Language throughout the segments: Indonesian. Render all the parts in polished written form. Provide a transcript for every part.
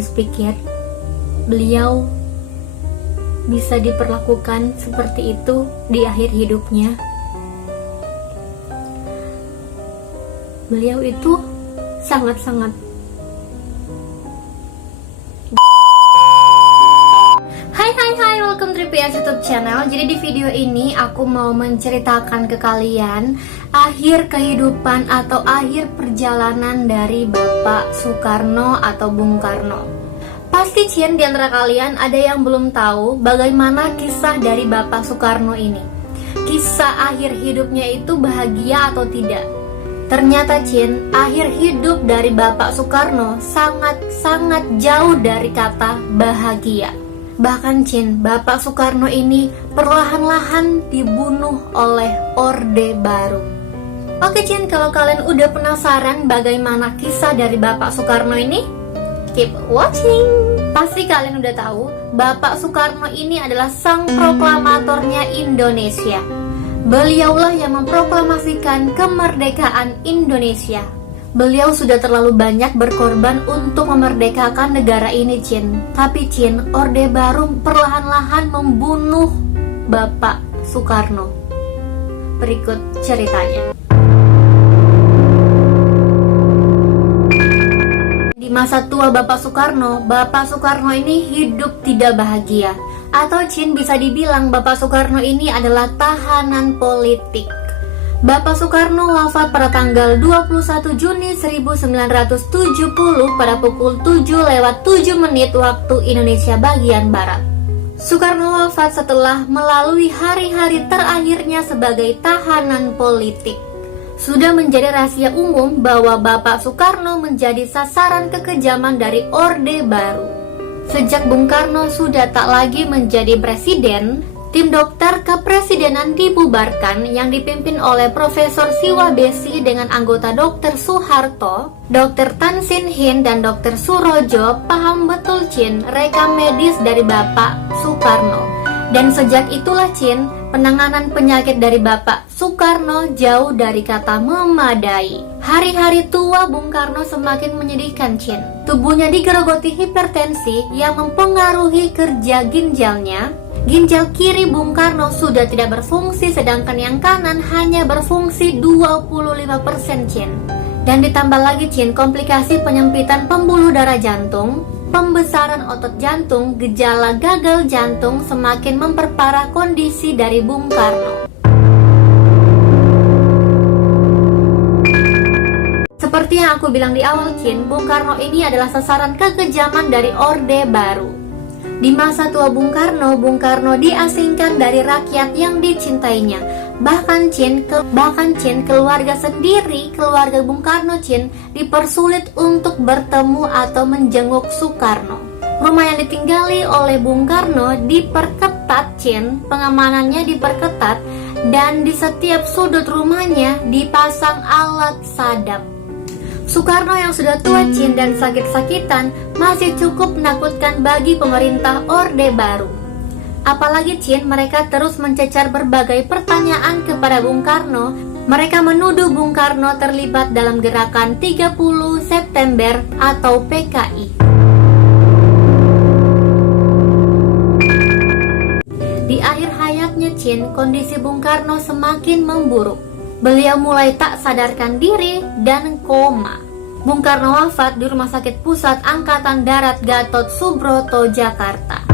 habis pikir, beliau bisa diperlakukan seperti itu di akhir hidupnya. Beliau itu sangat-sangat Hai, welcome to PS YouTube channel. Jadi di video ini aku mau menceritakan ke kalian akhir kehidupan atau akhir perjalanan dari Bapak Soekarno atau Bung Karno. Pasti Cien di antara kalian ada yang belum tahu bagaimana kisah dari Bapak Soekarno ini. Kisah akhir hidupnya itu bahagia atau tidak? Ternyata Cien, akhir hidup dari Bapak Soekarno sangat jauh dari kata bahagia. Bahkan Cien, Bapak Soekarno ini perlahan-lahan dibunuh oleh Orde Baru. Oke Cien, kalau kalian udah penasaran bagaimana kisah dari Bapak Soekarno ini, keep watching. Pasti kalian udah tahu, Bapak Soekarno ini adalah sang proklamatornya Indonesia. Beliaulah yang memproklamasikan kemerdekaan Indonesia. Beliau sudah terlalu banyak berkorban untuk memerdekakan negara ini Cien. Tapi Cien, Orde Baru perlahan-lahan membunuh Bapak Soekarno. Berikut ceritanya. Di masa tua Bapak Soekarno ini hidup tidak bahagia. Atau Cien bisa dibilang Bapak Soekarno ini adalah tahanan politik. Bapak Soekarno wafat pada tanggal 21 Juni 1970 pada pukul 7:07 waktu Indonesia bagian Barat. Soekarno wafat setelah melalui hari-hari terakhirnya sebagai tahanan politik. Sudah menjadi rahasia umum bahwa Bapak Soekarno menjadi sasaran kekejaman dari Orde Baru. Sejak Bung Karno sudah tak lagi menjadi presiden, tim dokter kepresidenan dibubarkan yang dipimpin oleh Profesor Siwa Besi dengan anggota Dr. Soeharto, Dr. Tan Sin Hin, dan Dr. Surojo paham betul Cien rekam medis dari Bapak Soekarno. Dan sejak itulah Cien, penanganan penyakit dari Bapak Soekarno jauh dari kata memadai. Hari-hari tua Bung Karno semakin menyedihkan Cien. Tubuhnya digerogoti hipertensi yang mempengaruhi kerja ginjalnya. Ginjal kiri Bung Karno sudah tidak berfungsi, sedangkan yang kanan hanya berfungsi 25% Cien. Dan ditambah lagi Cien, komplikasi penyempitan pembuluh darah jantung, pembesaran otot jantung, gejala gagal jantung semakin memperparah kondisi dari Bung Karno. Seperti yang aku bilang di awal Cien, Bung Karno ini adalah sasaran kekejaman dari Orde Baru. Di masa tua Bung Karno diasingkan dari rakyat yang dicintainya. Bahkan Cien, keluarga sendiri, keluarga Bung Karno Cien, dipersulit untuk bertemu atau menjenguk Soekarno. Rumah yang ditinggali oleh Bung Karno diperketat Cien, pengamanannya diperketat, dan di setiap sudut rumahnya dipasang alat sadap. Soekarno yang sudah tua Cien dan sakit-sakitan masih cukup menakutkan bagi pemerintah Orde Baru. Apalagi Cien, mereka terus mencecar berbagai pertanyaan kepada Bung Karno. Mereka menuduh Bung Karno terlibat dalam gerakan 30 September atau PKI. Di akhir hayatnya Cien, kondisi Bung Karno semakin memburuk. Beliau mulai tak sadarkan diri dan koma. Bung Karno wafat di Rumah Sakit Pusat Angkatan Darat Gatot Subroto, Jakarta.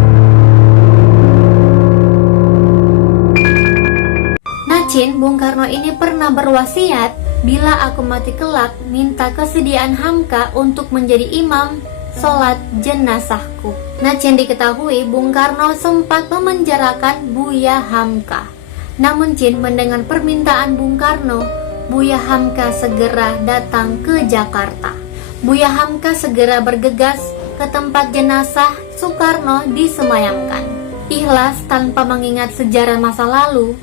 Nah Cien, Bung Karno ini pernah berwasiat, bila aku mati kelak, minta kesediaan Hamka untuk menjadi imam sholat jenazahku. Nah Cien, diketahui Bung Karno sempat memenjarakan Buya Hamka. Namun Cien, mendengar permintaan Bung Karno, Buya Hamka segera datang ke Jakarta. Buya Hamka segera bergegas ke tempat jenazah Soekarno disemayamkan. Ikhlas tanpa mengingat sejarah masa lalu,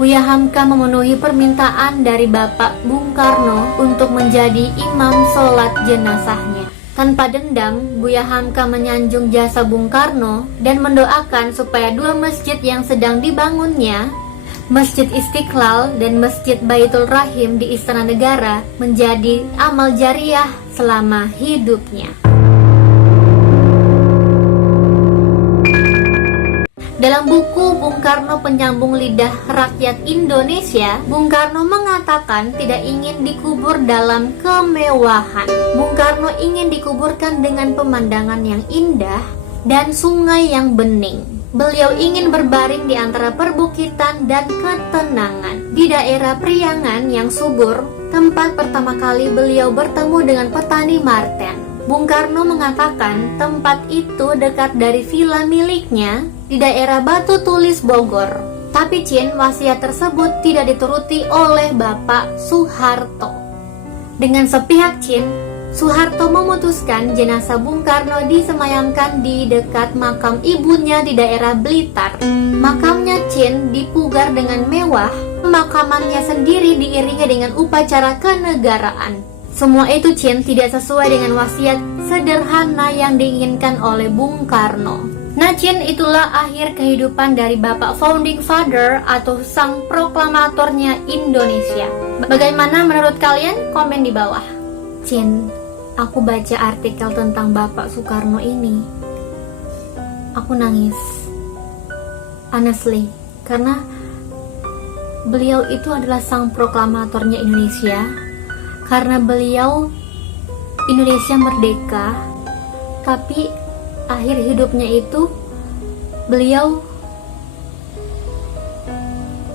Buya Hamka memenuhi permintaan dari Bapak Bung Karno untuk menjadi imam sholat jenazahnya. Tanpa dendam, Buya Hamka menyanjung jasa Bung Karno dan mendoakan supaya dua masjid yang sedang dibangunnya, Masjid Istiqlal dan Masjid Baitul Rahim di Istana Negara, menjadi amal jariah selama hidupnya. Dalam buku Bung Karno Penyambung Lidah Rakyat Indonesia, Bung Karno mengatakan tidak ingin dikubur dalam kemewahan. Bung Karno ingin dikuburkan dengan pemandangan yang indah dan sungai yang bening. Beliau ingin berbaring di antara perbukitan dan ketenangan. Di daerah Priangan yang subur, tempat pertama kali beliau bertemu dengan petani Marten. Bung Karno mengatakan tempat itu dekat dari villa miliknya di daerah Batu Tulis, Bogor. Tapi Chin, wasiat tersebut tidak dituruti oleh Bapak Soeharto. Dengan sepihak Chin, Soeharto memutuskan jenazah Bung Karno disemayamkan di dekat makam ibunya di daerah Blitar. Makamnya Chin dipugar dengan mewah, pemakamannya sendiri diiringi dengan upacara kenegaraan. Semua itu Chin tidak sesuai dengan wasiat sederhana yang diinginkan oleh Bung Karno. Nah Chin, itulah akhir kehidupan dari Bapak Founding Father atau sang proklamatornya Indonesia. Bagaimana menurut kalian? Komen di bawah. Chin, aku baca artikel tentang Bapak Soekarno ini, aku nangis. Honestly, karena beliau itu adalah sang proklamatornya Indonesia. Karena beliau Indonesia merdeka, tapi akhir hidupnya itu beliau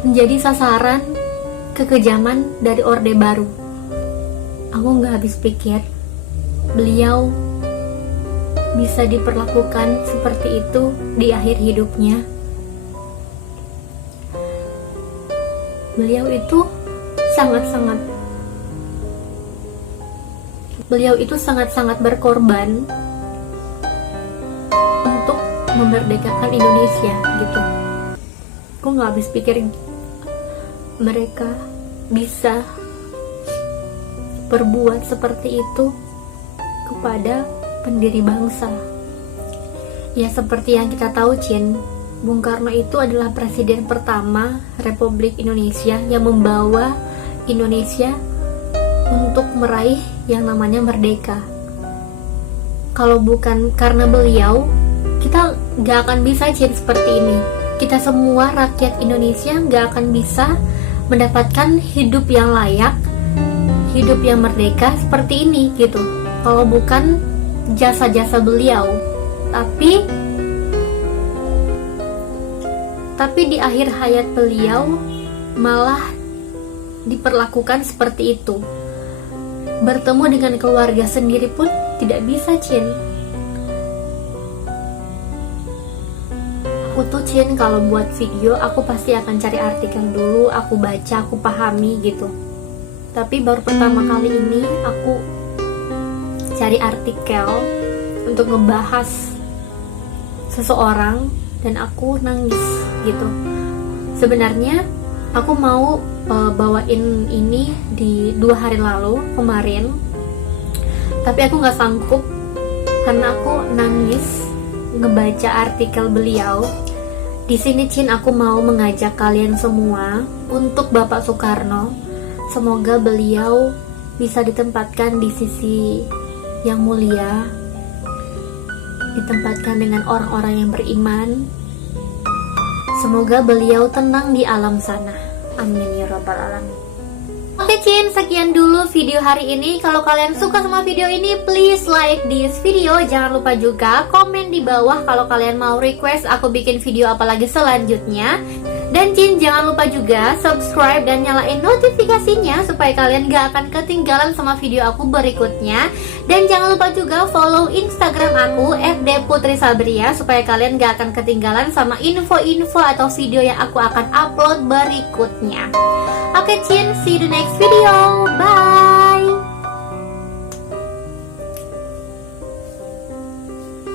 menjadi sasaran kekejaman dari Orde Baru. Aku gak habis pikir beliau bisa diperlakukan seperti itu di akhir hidupnya. Beliau itu sangat-sangat berkorban untuk memerdekakan Indonesia gitu. Aku nggak habis pikir mereka bisa berbuat seperti itu kepada pendiri bangsa. Ya seperti yang kita tahu Chin, Bung Karno itu adalah presiden pertama Republik Indonesia yang membawa Indonesia untuk meraih yang namanya merdeka. Kalau bukan karena beliau, kita gak akan bisa Chin seperti ini. Kita semua rakyat Indonesia gak akan bisa mendapatkan hidup yang layak, hidup yang merdeka seperti ini gitu. Kalau bukan jasa-jasa beliau. Tapi di akhir hayat beliau malah diperlakukan seperti itu. Bertemu dengan keluarga sendiri pun tidak bisa Chin. Aku tuh Chin kalau buat video aku pasti akan cari artikel dulu, aku baca, aku pahami gitu. Tapi baru pertama kali ini aku cari artikel untuk ngebahas seseorang dan aku nangis gitu. Sebenarnya aku mau bawain ini di 2 hari lalu kemarin, tapi aku nggak sanggup karena aku nangis ngebaca artikel beliau. Di sini Chin, aku mau mengajak kalian semua untuk Bapak Soekarno. Semoga beliau bisa ditempatkan di sisi yang mulia, ditempatkan dengan orang-orang yang beriman. Semoga beliau tenang di alam sana. Amin ya rabbal alamin. Oke Chin, sekian dulu video hari ini. Kalau kalian suka sama video ini, please like this video. Jangan lupa juga komen di bawah kalau kalian mau request aku bikin video apa lagi selanjutnya. Dan Chin, jangan lupa juga subscribe dan nyalain notifikasinya supaya kalian gak akan ketinggalan sama video aku berikutnya. Dan jangan lupa juga follow Instagram aku @putrisabria supaya kalian gak akan ketinggalan sama info-info atau video yang aku akan upload berikutnya. Oke Chin, see you the next video. Bye.